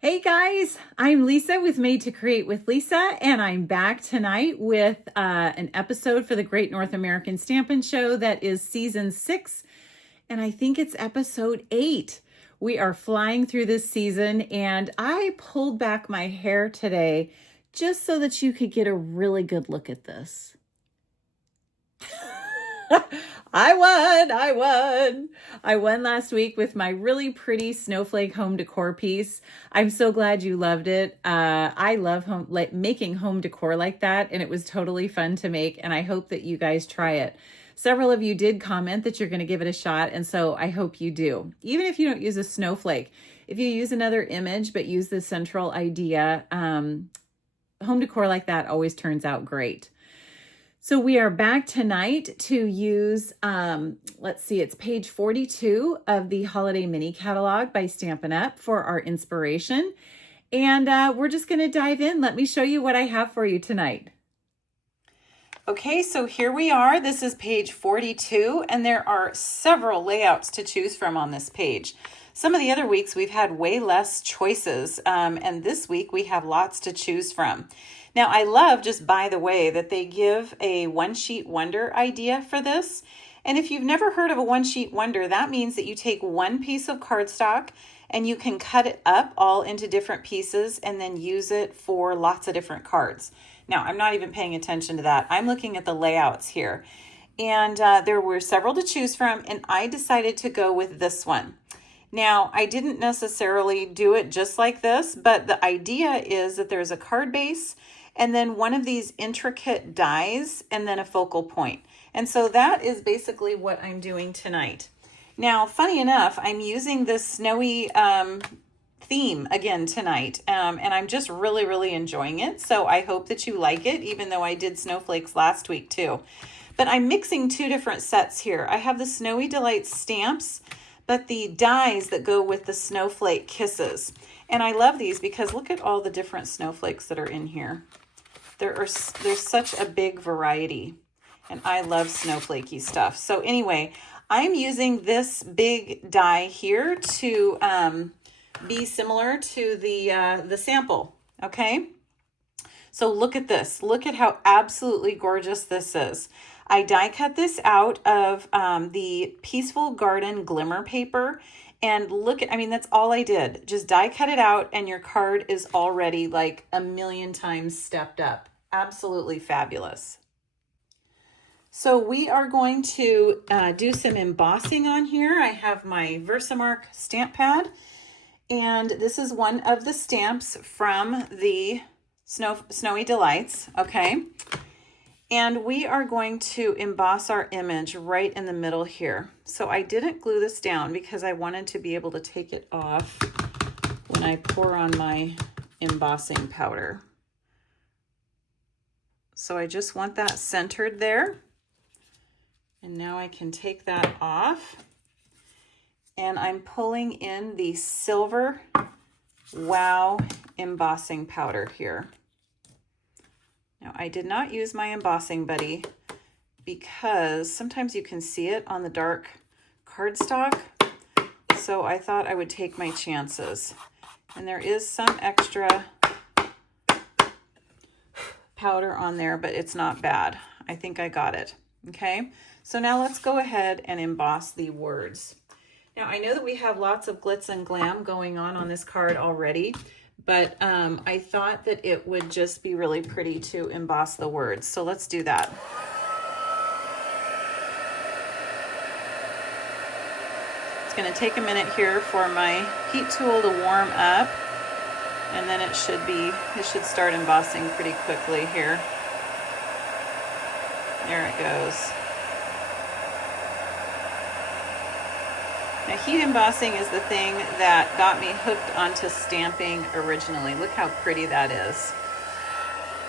Hey guys, I'm Lisa with Made to Create with Lisa, and I'm back tonight with an episode for the Great North American Stampin' Show that is season 6, and I think it's episode 8. We are flying through this season, and I pulled back my hair today just so that you could get a really good look at this. I won last week with my really pretty Snowflake home decor piece. I'm so glad you loved it. I love making home decor like that, and it was totally fun to make, and I hope that you guys try it. Several of you did comment that you're going to give it a shot, and so I hope you do. Even if you don't use a snowflake, if you use another image but use the central idea, home decor like that always turns out great. So we are back tonight to use, let's see, it's page 42 of the Holiday Mini Catalog by Stampin' Up for our inspiration. And we're just going to dive in. Let me show you what I have for you tonight. Okay, so here we are. This is page 42, and there are several layouts to choose from on this page. Some of the other weeks we've had way less choices, and this week we have lots to choose from. Now, I love, just by the way, that they give a one-sheet wonder idea for this. And if you've never heard of a one-sheet wonder, that means that you take one piece of cardstock and you can cut it up all into different pieces and then use it for lots of different cards. Now, I'm not even paying attention to that. I'm looking at the layouts here. And there were several to choose from, and I decided to go with this one. Now, I didn't necessarily do it just like this, but the idea is that there's a card base and then one of these intricate dies and then a focal point. And so that is basically what I'm doing tonight. Now, funny enough, I'm using this snowy theme again tonight, and I'm just really enjoying it. So I hope that you like it, even though I did snowflakes last week too. But I'm mixing two different sets here. I have the Snowy Delights stamps, but the dies that go with the snowflake kisses. And I love these because look at all the different snowflakes that are in here. There's such a big variety, and I love snowflakey stuff. So anyway, I'm using this big die here to be similar to the sample, okay? So look at this. Look at how absolutely gorgeous this is. I die cut this out of the Peaceful Garden Glimmer paper. And look at, I mean, that's all I did. Just die cut it out and your card is already like a million times stepped up. Absolutely fabulous. So we are going to do some embossing on here. I have my Versamark stamp pad, and this is one of the stamps from the Snowy Delights, okay? And we are going to emboss our image right in the middle here. So I didn't glue this down because I wanted to be able to take it off when I pour on my embossing powder. So I just want that centered there. And now I can take that off. And I'm pulling in the Silver Wow embossing powder here. Now, I did not use my embossing buddy because sometimes you can see it on the dark cardstock. So I thought I would take my chances. And there is some extra powder on there, but it's not bad. I think I got it. Okay, so now let's go ahead and emboss the words. Now, I know that we have lots of glitz and glam going on this card already, but I thought that it would just be really pretty to emboss the words. So let's do that. It's going to take a minute here for my heat tool to warm up, and then it should start embossing pretty quickly here. There it goes. Now, heat embossing is the thing that got me hooked onto stamping originally. Look how pretty that is.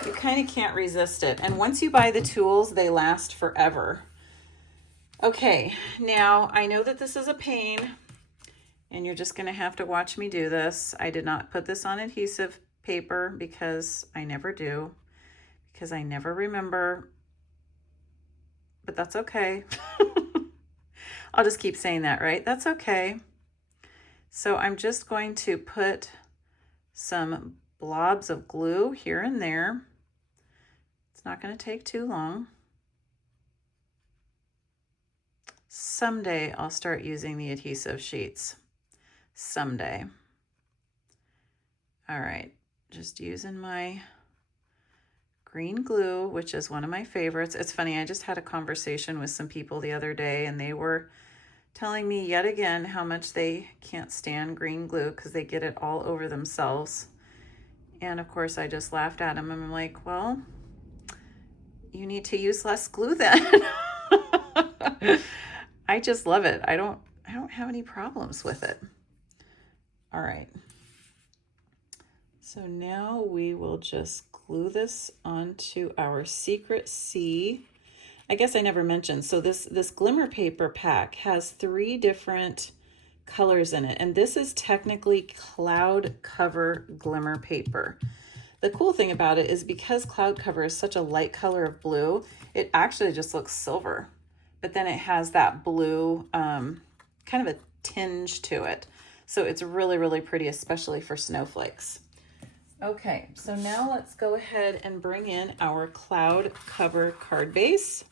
You kind of can't resist it. And once you buy the tools, they last forever. Okay, now I know that this is a pain, and you're just going to have to watch me do this. I did not put this on adhesive paper because I never do, because I never remember, but that's okay. I'll just keep saying that, right? That's okay. So I'm just going to put some blobs of glue here and there. It's not going to take too long. Someday I'll start using the adhesive sheets. Someday. All right, just using my green glue, which is one of my favorites. It's funny, I just had a conversation with some people the other day, and they were telling me yet again how much they can't stand green glue because they get it all over themselves. And of course, I just laughed at them. I'm like, well, you need to use less glue then. I just love it. I don't have any problems with it. All right. So now we will just glue this onto our Secret C. I guess I never mentioned. So this glimmer paper pack has 3 different colors in it. And this is technically cloud cover glimmer paper. The cool thing about it is because cloud cover is such a light color of blue, it actually just looks silver. But then it has that blue kind of a tinge to it. So it's really, really pretty, especially for snowflakes. Okay, so now let's go ahead and bring in our cloud cover card base.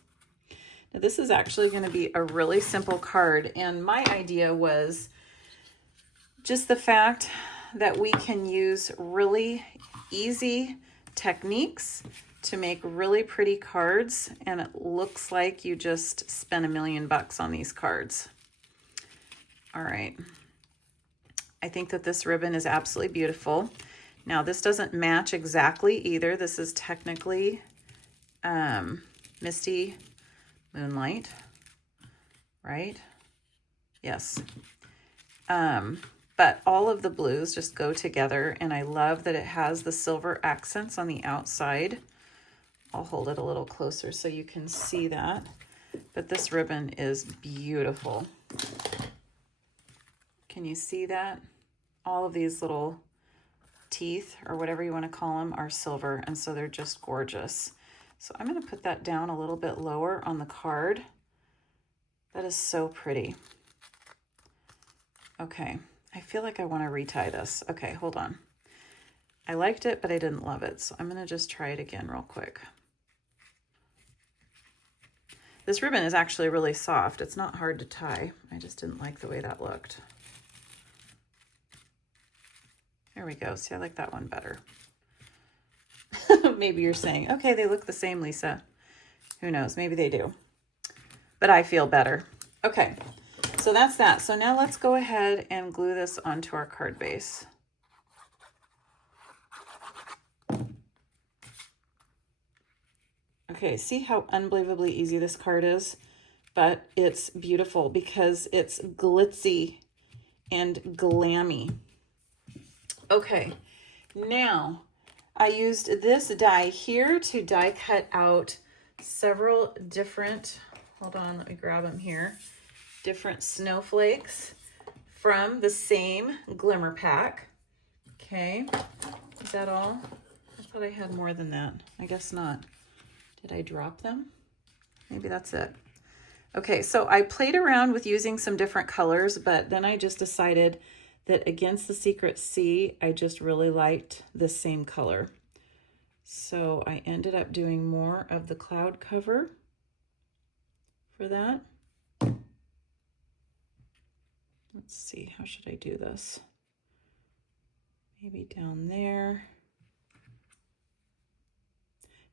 Now this is actually going to be a really simple card, and my idea was just the fact that we can use really easy techniques to make really pretty cards, and it looks like you just spent $1 million on these cards. All right, I think that this ribbon is absolutely beautiful. Now this doesn't match exactly either. This is technically Misty Moonlight, right? Yes. But all of the blues just go together, and I love that it has the silver accents on the outside. I'll hold it a little closer so you can see that. But this ribbon is beautiful. Can you see that? All of these little teeth, or whatever you want to call them, are silver, and so they're just gorgeous. So I'm going to put that down a little bit lower on the card. That is so pretty. Okay, I feel like I want to retie this. Okay, hold on. I liked it, but I didn't love it, so I'm going to just try it again real quick. This ribbon is actually really soft. It's not hard to tie. I just didn't like the way that looked. There we go. See, I like that one better. Maybe you're saying, okay, they look the same, Lisa. Who knows? Maybe they do. But I feel better. Okay, so that's that. So now let's go ahead and glue this onto our card base. Okay, see how unbelievably easy this card is? But it's beautiful because it's glitzy and glammy. Okay, now I used this die here to die cut out several different, hold on, let me grab them here, different snowflakes from the same glimmer pack. Okay, is that all? I thought I had more than that. I guess not. Did I drop them? Maybe that's it. Okay, so I played around with using some different colors, but then I just decided that against the Secret C, I just really liked this same color. So I ended up doing more of the cloud cover for that. Let's see, how should I do this? Maybe down there.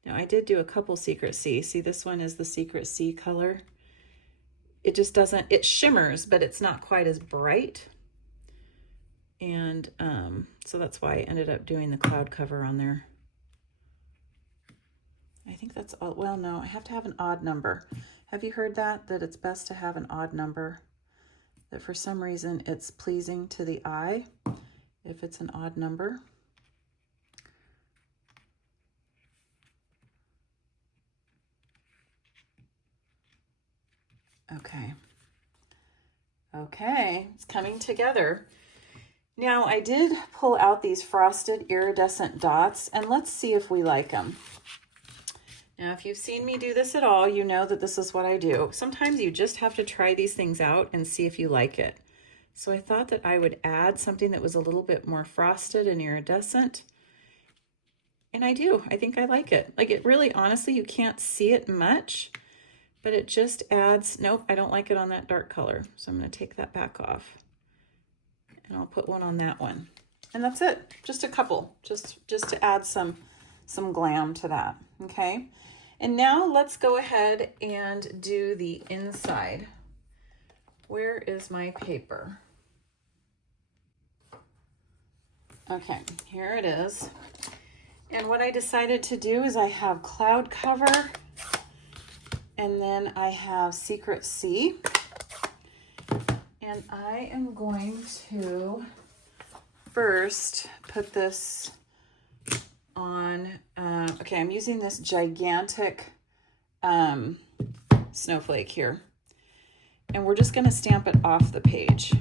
Now I did do a couple Secret C. See, this one is the Secret C color. It just doesn't, it shimmers, but it's not quite as bright. And so that's why I ended up doing the cloud cover on there. I think that's all. Well, no, I have to have an odd number. Have you heard that? That it's best to have an odd number? That for some reason it's pleasing to the eye if it's an odd number. Okay. Okay, it's coming together. Now I did pull out these frosted iridescent dots, and let's see if we like them. Now, if you've seen me do this at all, you know that this is what I do. Sometimes you just have to try these things out and see if you like it. So I thought that I would add something that was a little bit more frosted and iridescent. And I do. I think I like it. Like it really, honestly, you can't see it much, but it just adds, nope, I don't like it on that dark color. So I'm going to take that back off. And I'll put one on that one. And that's it. Just a couple, just to add some glam to that. Okay. And now let's go ahead and do the inside. Where is my paper? Okay, here it is. And what I decided to do is I have cloud cover, and then I have Secret Sea. And I am going to first put this on, okay, I'm using this gigantic snowflake here. And we're just going to stamp it off the page.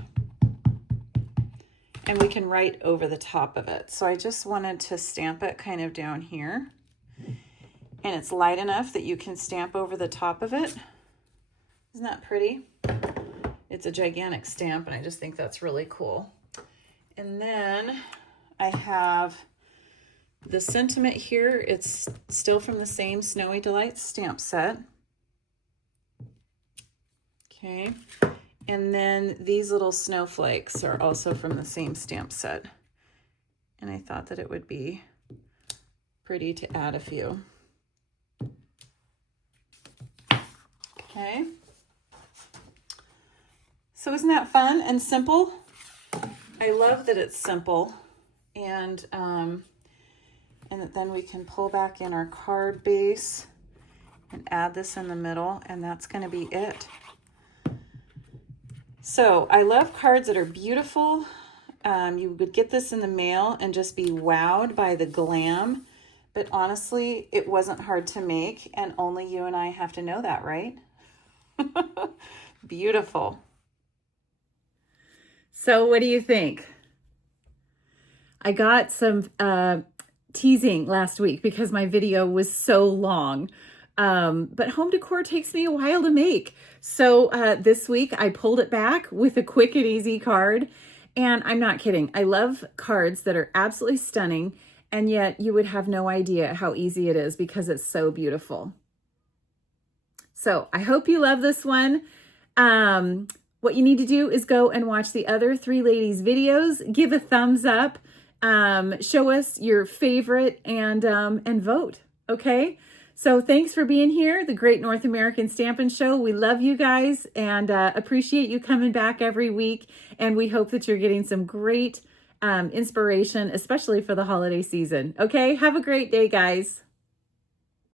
And we can write over the top of it. So I just wanted to stamp it kind of down here. And it's light enough that you can stamp over the top of it. Isn't that pretty? It's a gigantic stamp, and I just think that's really cool. And then I have the sentiment here. It's still from the same Snowy Delights stamp set. Okay. And then these little snowflakes are also from the same stamp set. And I thought that it would be pretty to add a few. Okay. So isn't that fun and simple? I love that it's simple. And that then we can pull back in our card base and add this in the middle, and that's going to be it. So I love cards that are beautiful. You would get this in the mail and just be wowed by the glam. But honestly, it wasn't hard to make, and only you and I have to know that, right? Beautiful. So what do you think? I got some teasing last week because my video was so long. But home decor takes me a while to make. So this week I pulled it back with a quick and easy card. And I'm not kidding. I love cards that are absolutely stunning, and yet you would have no idea how easy it is because it's so beautiful. So I hope you love this one. What you need to do is go and watch the other three ladies' videos, give a thumbs up, show us your favorite, and vote. Okay? So thanks for being here, the Great North American Stampin' Show. We love you guys and appreciate you coming back every week. And we hope that you're getting some great inspiration, especially for the holiday season. Okay, have a great day, guys.